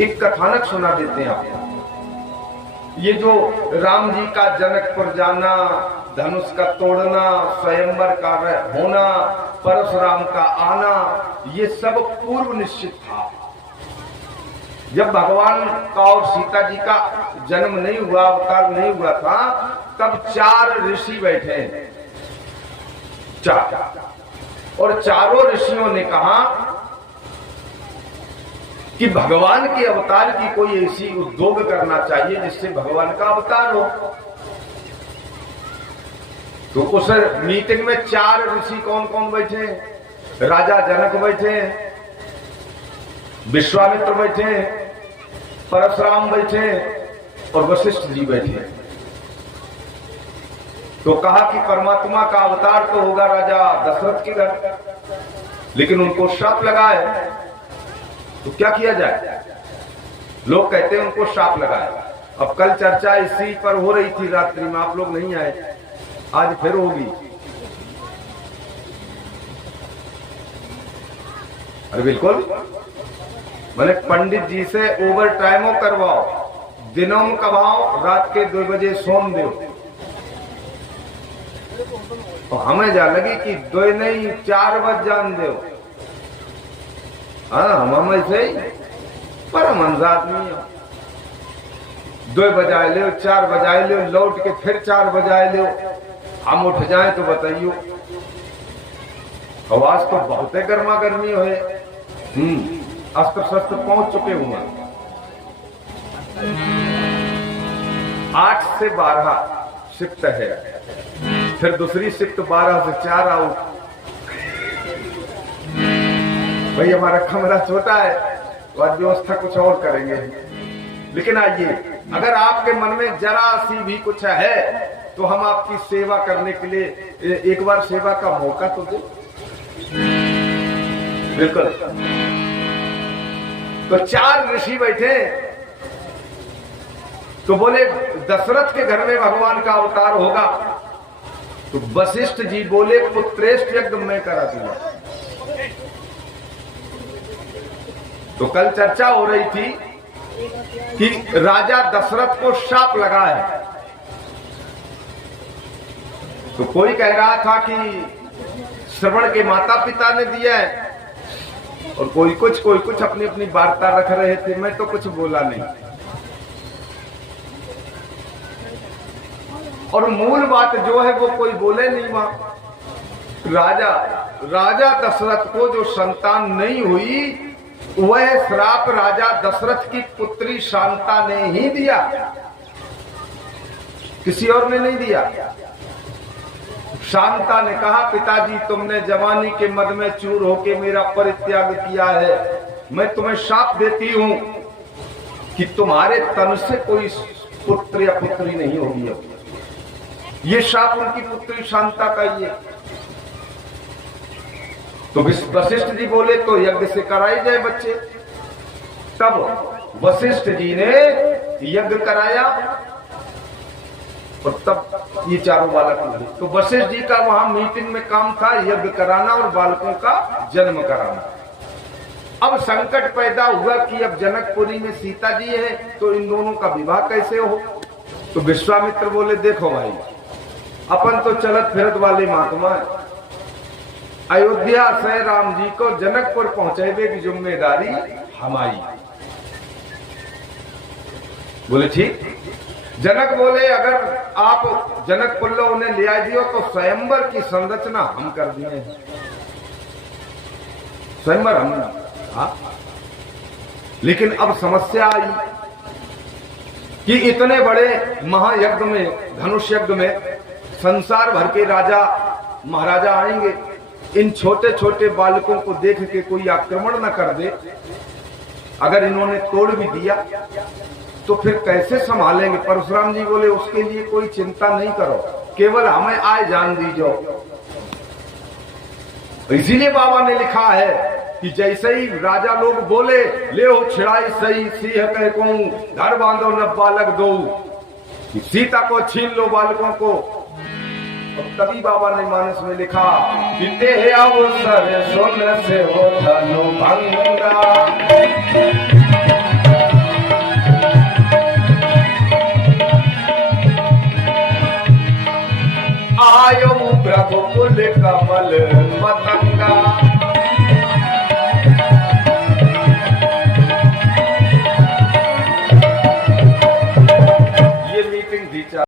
एक कथानक सुना देते हैं आपको। ये जो राम जी का जनकपुर जाना, धनुष का तोड़ना, स्वयंवर का होना, परशुराम का आना, ये सब पूर्व निश्चित था। जब भगवान का और सीता जी का जन्म नहीं हुआ, अवतार नहीं हुआ था, तब 4 ऋषि बैठे हैं, 4, और चारों ऋषियों ने कहा कि भगवान के अवतार की कोई ऐसी उद्योग करना चाहिए जिससे भगवान का अवतार हो। तो उस मीटिंग में 4 ऋषि कौन कौन बैठे? राजा जनक बैठे, विश्वामित्र बैठे, परशुराम बैठे और वशिष्ठ जी बैठे। तो कहा कि परमात्मा का अवतार तो होगा राजा दशरथ के घर, लेकिन उनको श्राप लगा है, तो क्या किया जाए? लोग कहते हैं उनको श्राप लगा है। अब कल चर्चा इसी पर हो रही थी रात्रि में, आप लोग नहीं आए, आज फिर होगी। अरे बिल्कुल, मैंने पंडित जी से ओवर टाइमों करवाओ, दिनों में कमाओ, रात के 2 बजे सोम दो। तो हमें जा लगी कि 2 नहीं 4 बज जान दो। हाँ, हम ऐसे ही परम हंस आदमी है। 2 बजाए लो, 4 बजाए लो, लौट के फिर 4 बजाए लो, हम उठ जाए तो बताइयो। आवाज तो बहुत है, गर्मा गर्मी है। अस्त्र शस्त्र पहुंच चुके हुए। 8 से 12 शिफ्ट है, फिर दूसरी शिफ्ट 12 से 4 आउट। भाई हमारा कमरा छोटा है, तो आज व्यवस्था कुछ और करेंगे। लेकिन आइए, अगर आपके मन में जरा सी भी कुछ है तो हम आपकी सेवा करने के लिए एक बार सेवा का मौका तो दे। बिल्कुल। तो 4 ऋषि बैठे, तो बोले दशरथ के घर में भगवान का अवतार होगा। तो वशिष्ठ जी बोले पुत्रेष्ठ यज्ञ मैं करा दूंगा। तो कल चर्चा हो रही थी कि राजा दशरथ को शाप लगा है। तो कोई कह रहा था कि श्रवण के माता पिता ने दिया है, और कोई कुछ अपनी अपनी वार्ता रख रहे थे। मैं तो कुछ बोला नहीं। और मूल बात जो है वो कोई बोले नहीं। वहां राजा दशरथ को जो संतान नहीं हुई, वह श्राप राजा दशरथ की पुत्री शांता ने ही दिया, किसी और ने नहीं दिया। शांता ने कहा पिताजी तुमने जवानी के मद में चूर होके मेरा परित्याग किया है, मैं तुम्हें शाप देती हूं कि तुम्हारे तन से कोई पुत्र या पुत्री नहीं होगी। अब ये शाप उनकी पुत्री शांता का ही है। तो वशिष्ठ जी बोले तो यज्ञ से कराई जाए बच्चे। तब वशिष्ठ जी ने यज्ञ कराया और तब ये चारों बालक हुए। तो वशिष्ठ जी का वहां मीटिंग में काम था यज्ञ कराना और बालकों का जन्म कराना। अब संकट पैदा हुआ कि अब जनकपुरी में सीता जी है, तो इन दोनों का विवाह कैसे हो। तो विश्वामित्र बोले देखो भाई, अपन तो चलत फिरत वाले महात्मा है, अयोध्या से राम जी को जनकपुर पहुंचाने की जिम्मेदारी हमारी। बोले ठीक। जनक बोले अगर आप जनकपुर लो उन्हें ले आई दियो तो स्वयंवर की संरचना हम कर दिए। स्वयंवर हम, हाँ। लेकिन अब समस्या आई कि इतने बड़े महायज्ञ में, धनुष यज्ञ में संसार भर के राजा महाराजा आएंगे, इन छोटे छोटे बालकों को देख के कोई आक्रमण न कर दे। अगर इन्होंने तोड़ भी दिया तो फिर कैसे संभालेंगे। परशुराम जी बोले उसके लिए कोई चिंता नहीं करो, केवल हमें आए जान दीजो। इसीलिए बाबा ने लिखा है कि जैसे ही राजा लोग बोले ले हो छिड़ाई सही सिंह कह को घर बांधो न बालक दो, सीता को छीन लो बालकों को। तभी बाबा ने मानस में लिखा कि देह अवसर सोन से हो धनु भंगा। नील कमल मतंगा